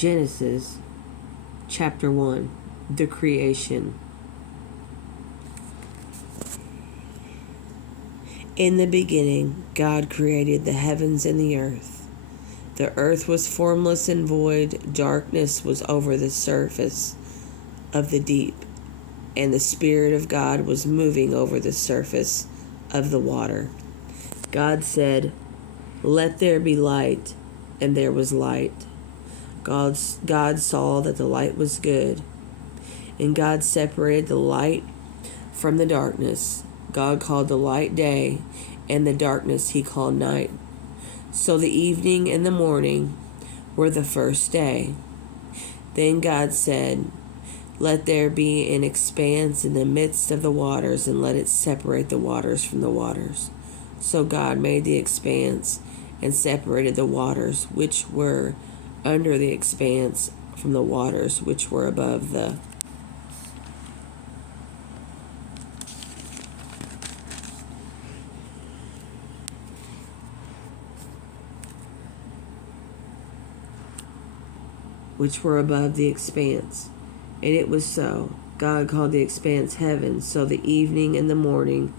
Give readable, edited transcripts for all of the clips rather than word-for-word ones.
Genesis chapter 1, the creation. In the beginning, God created the heavens and the earth. The earth was formless and void. Darkness was over the surface of the deep, and the Spirit of God was moving over the surface of the water. God said, "Let there be light," and there was light. God saw that the light was good, and God separated the light from the darkness. God called the light day, and the darkness he called night. So the evening and the morning were the first day. Then God said, "Let there be an expanse in the midst of the waters, and let it separate the waters from the waters." So God made the expanse and separated the waters which were under the expanse from the waters which were above the expanse. And it was so. God called the expanse heaven. So the evening and the morning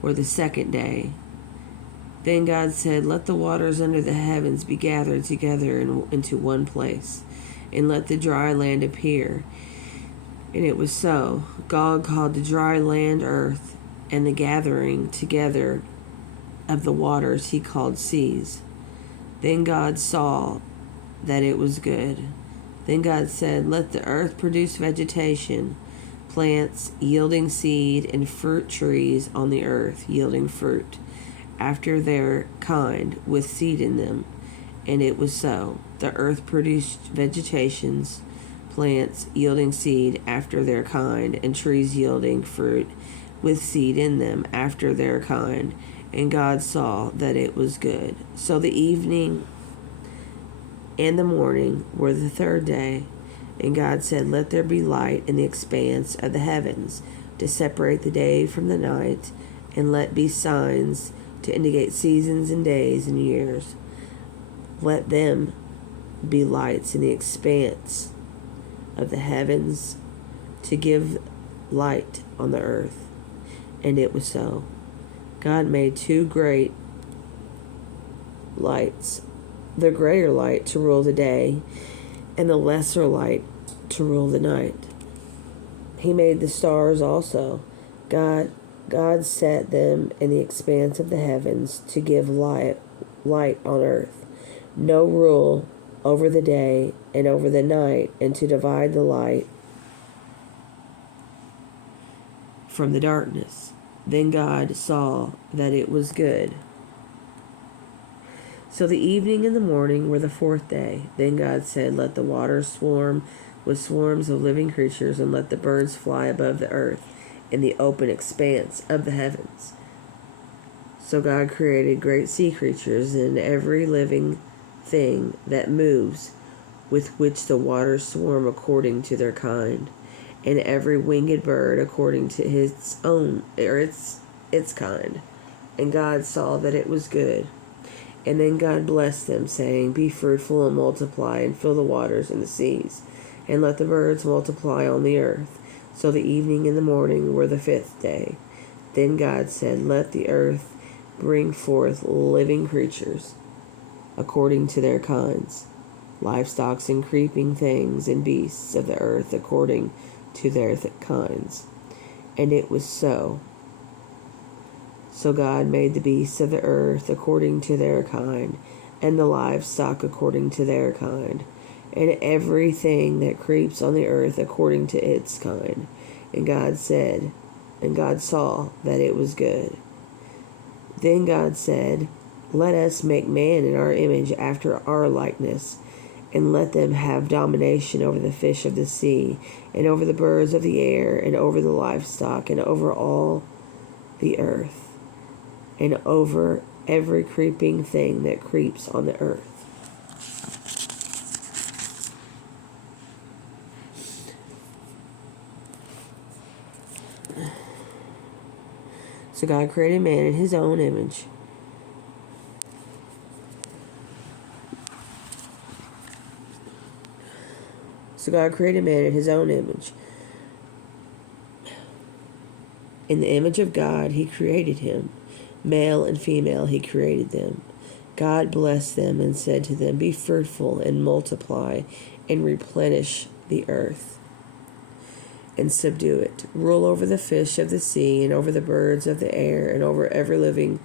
were the second day. Then God said, "Let the waters under the heavens be gathered together into one place, and let the dry land appear." And it was so. God called the dry land earth, and the gathering together of the waters he called seas. Then God saw that it was good. Then God said, "Let the earth produce vegetation, plants yielding seed, and fruit trees on the earth yielding fruit after their kind, with seed in them." And it was so. The earth produced vegetations, plants yielding seed after their kind, and trees yielding fruit with seed in them after their kind. And God saw that it was good. So the evening and the morning were the third day. And God said, "Let there be light in the expanse of the heavens to separate the day from the night, and let be signs to indicate seasons and days and years. Let them be lights in the expanse of the heavens to give light on the earth." And it was so. God made two great lights, the greater light to rule the day, and the lesser light to rule the night. He made the stars also. God set them in the expanse of the heavens to give light on earth. No rule over the day and over the night, and to divide the light from the darkness. Then God saw that it was good. So the evening and the morning were the fourth day. Then God said, "Let the waters swarm with swarms of living creatures, and let the birds fly above the earth in the open expanse of the heavens." So God created great sea creatures and every living thing that moves, with which the waters swarm according to their kind, and every winged bird according to its own or its kind. And God saw that it was good. And then God blessed them, saying, "Be fruitful and multiply, and fill the waters and the seas, and let the birds multiply on the earth." So the evening and the morning were the fifth day. Then God said, "Let the earth bring forth living creatures according to their kinds, livestock and creeping things, and beasts of the earth according to their kinds." And it was so. So God made the beasts of the earth according to their kind, and the livestock according to their kind, and everything that creeps on the earth according to its kind. And God saw that it was good. Then God said, "Let us make man in our image after our likeness, and let them have domination over the fish of the sea, and over the birds of the air, and over the livestock, and over all the earth, and over every creeping thing that creeps on the earth." So God created man in his own image. So God created man in his own image. In the image of God, he created him. Male and female, he created them. God blessed them and said to them, "Be fruitful and multiply and replenish the earth and subdue it. Rule over the fish of the sea and over the birds of the air and over every living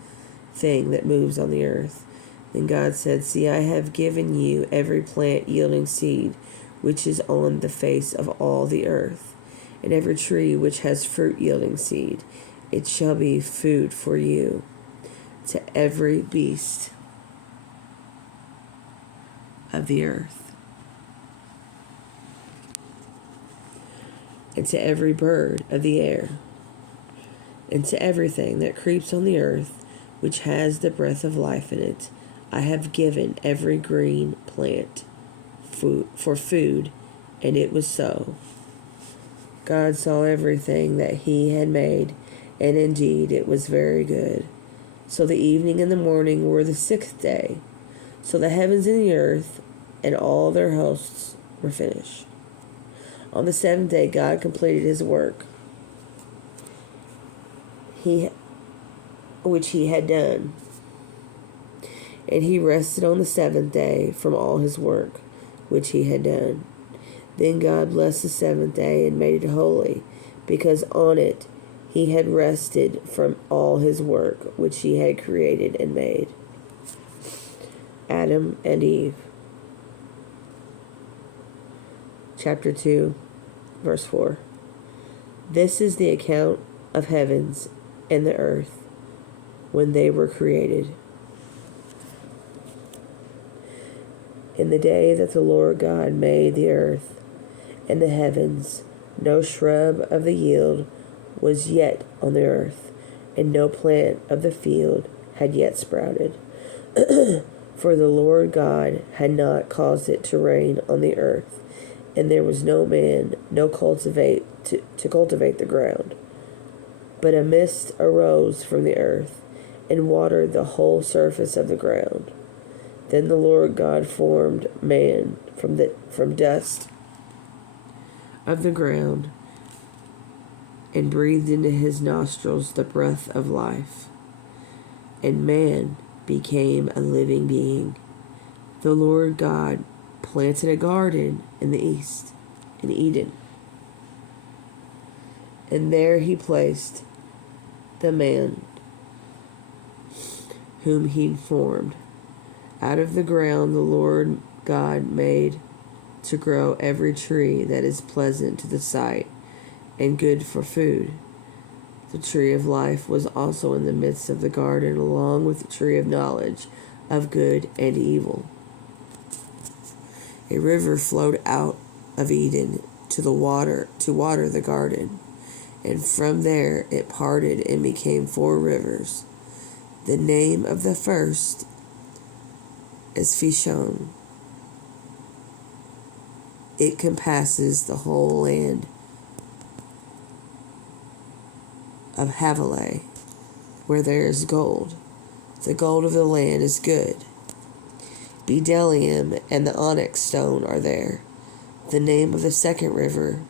thing that moves on the earth." Then God said, "See, I have given you every plant yielding seed which is on the face of all the earth, and every tree which has fruit yielding seed. It shall be food for you. To every beast of the earth, and to every bird of the air, and to everything that creeps on the earth, which has the breath of life in it, I have given every green plant for food." And it was so. God saw everything that he had made, and indeed it was very good. So the evening and the morning were the sixth day. So the heavens and the earth and all their hosts were finished. On the seventh day God completed his work which he had done. And he rested on the seventh day from all his work which he had done. Then God blessed the seventh day and made it holy, because on it he had rested from all his work which he had created and made. Adam and Eve. Chapter 2, verse 4. This is the account of heavens and the earth when they were created. In the day that the Lord God made the earth and the heavens, no shrub of the yield was yet on the earth, and no plant of the field had yet sprouted. For the Lord God had not caused it to rain on the earth, and there was no man to cultivate the ground. But a mist arose from the earth, and watered the whole surface of the ground. Then the Lord God formed man from dust of the ground, and breathed into his nostrils the breath of life, and man became a living being. The Lord God planted a garden in the east, in Eden, and there he placed the man whom he formed. Out of the ground the Lord God made to grow every tree that is pleasant to the sight and good for food. The tree of life was also in the midst of the garden, along with the tree of knowledge of good and evil. A river flowed out of Eden to water the garden, and from there it parted and became 4 rivers. The name of the first is Fishon. It compasses the whole land of Havilah, where there is gold. The gold of the land is good. Bdellium and the onyx stone are there. The name of the second river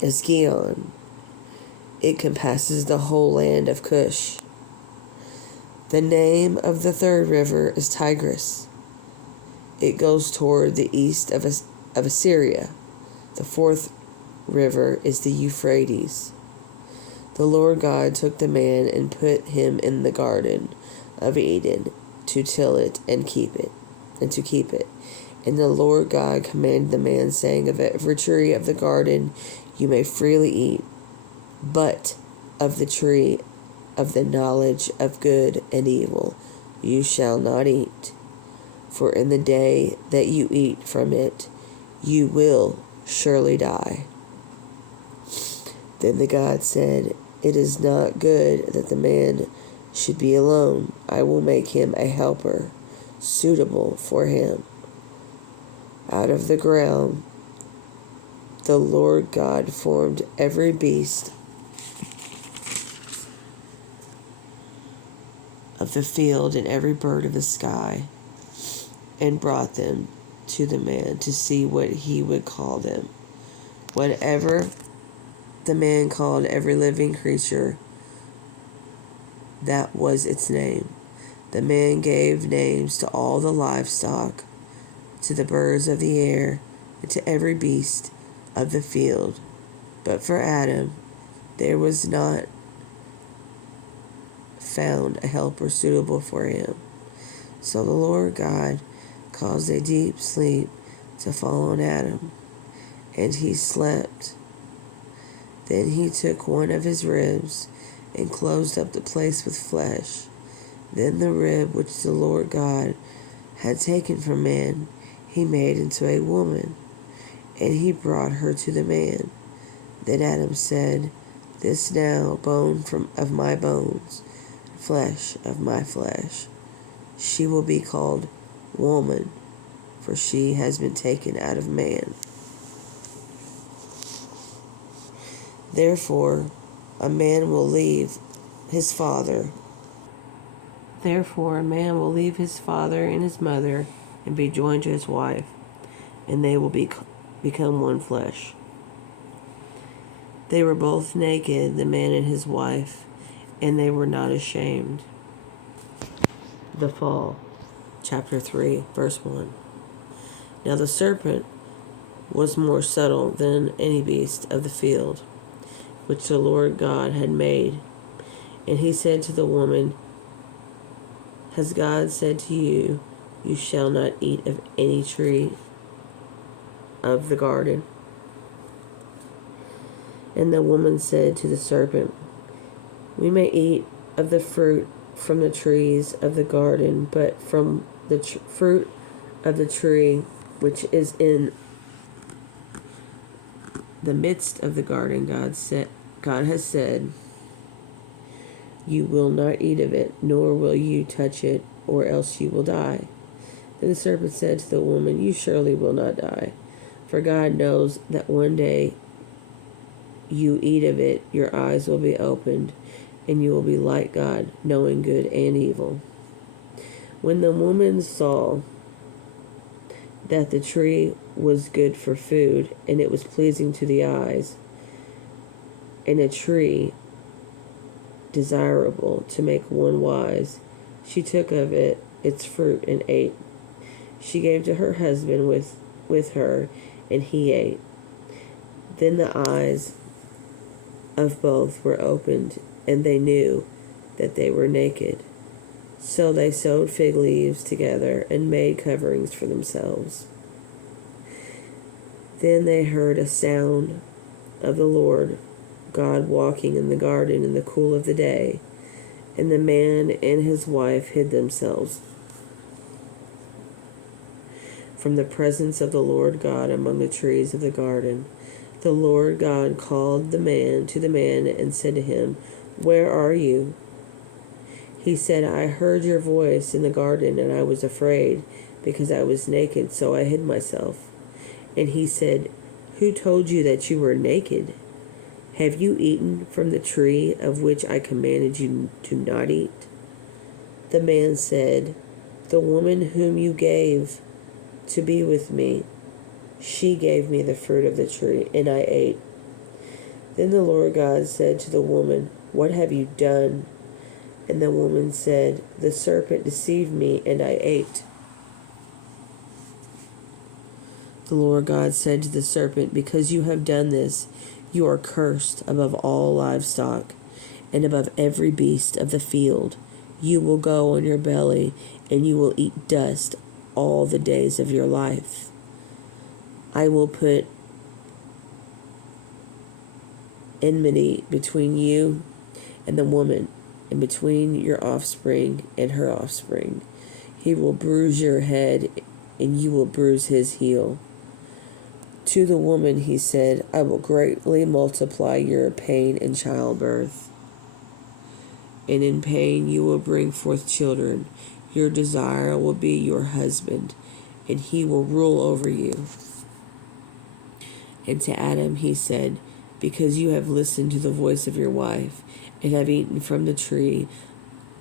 is Gihon. It compasses the whole land of Cush. The name of the third river is Tigris. It goes toward the east of Assyria. The fourth river is the Euphrates. The Lord God took the man and put him in the garden of Eden to till it and keep it. And the Lord God commanded the man, saying, "Of every tree of the garden you may freely eat, but of the tree of the knowledge of good and evil you shall not eat. For in the day that you eat from it, you will surely die." Then the God said, "It is not good that the man should be alone. I will make him a helper suitable for him." Out of the ground the Lord God formed every beast of the field and every bird of the sky. and brought them to the man to see what he would call them. Whatever the man called every living creature, that was its name. The man gave names to all the livestock, to the birds of the air, and to every beast of the field. But for Adam there was not found a helper suitable for him. So the Lord God caused a deep sleep to fall on Adam, and he slept. Then he took one of his ribs and closed up the place with flesh. Then the rib which the Lord God had taken from man, he made into a woman, and he brought her to the man. Then Adam said, "This now bone of my bones, flesh of my flesh. She will be called woman, for she has been taken out of man." Therefore a man will leave his father and his mother and be joined to his wife, and they will become one flesh. They were both naked, the man and his wife, and they were not ashamed. The fall. Chapter 3, verse 1. Now the serpent was more subtle than any beast of the field, which the Lord God had made. And he said to the woman, "Has God said to you, you shall not eat of any tree of the garden?" And the woman said to the serpent, "We may eat of the fruit from the trees of the garden, but from the fruit of the tree which is in the midst of the garden, God has said, you will not eat of it, nor will you touch it, or else you will die." Then the serpent said to the woman, "You surely will not die, for God knows that one day you eat of it, your eyes will be opened, and you will be like God, knowing good and evil." When the woman saw that the tree was good for food, and it was pleasing to the eyes, and a tree desirable to make one wise, she took of it its fruit and ate. She gave to her husband with her, and he ate. Then the eyes of both were opened, and they knew that they were naked. So they sewed fig leaves together and made coverings for themselves. Then they heard a sound of the Lord God walking in the garden in the cool of the day, and the man and his wife hid themselves from the presence of the Lord God among the trees of the garden. The Lord God called to the man and said to him, "Where are you?" He said, "I heard your voice in the garden, and I was afraid, because I was naked, so I hid myself." And he said, "Who told you that you were naked? Have you eaten from the tree of which I commanded you to not eat?" The man said, "The woman whom you gave to be with me, she gave me the fruit of the tree, and I ate." Then the Lord God said to the woman, "What have you done?" And the woman said, "The serpent deceived me, and I ate." The Lord God said to the serpent, "Because you have done this, you are cursed above all livestock, and above every beast of the field. You will go on your belly, and you will eat dust all the days of your life. I will put enmity between you and the woman, and between your offspring and her offspring. He will bruise your head, and you will bruise his heel." To the woman he said, "I will greatly multiply your pain in childbirth, and in pain you will bring forth children. Your desire will be your husband, and he will rule over you." And to Adam he said, "Because you have listened to the voice of your wife, and have eaten from the tree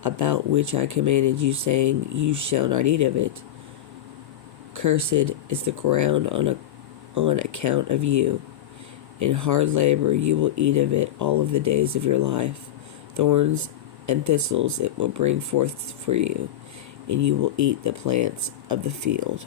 about which I commanded you, saying, you shall not eat of it. Cursed is the ground on account of you. In hard labor you will eat of it all of the days of your life. Thorns and thistles it will bring forth for you, and you will eat the plants of the field.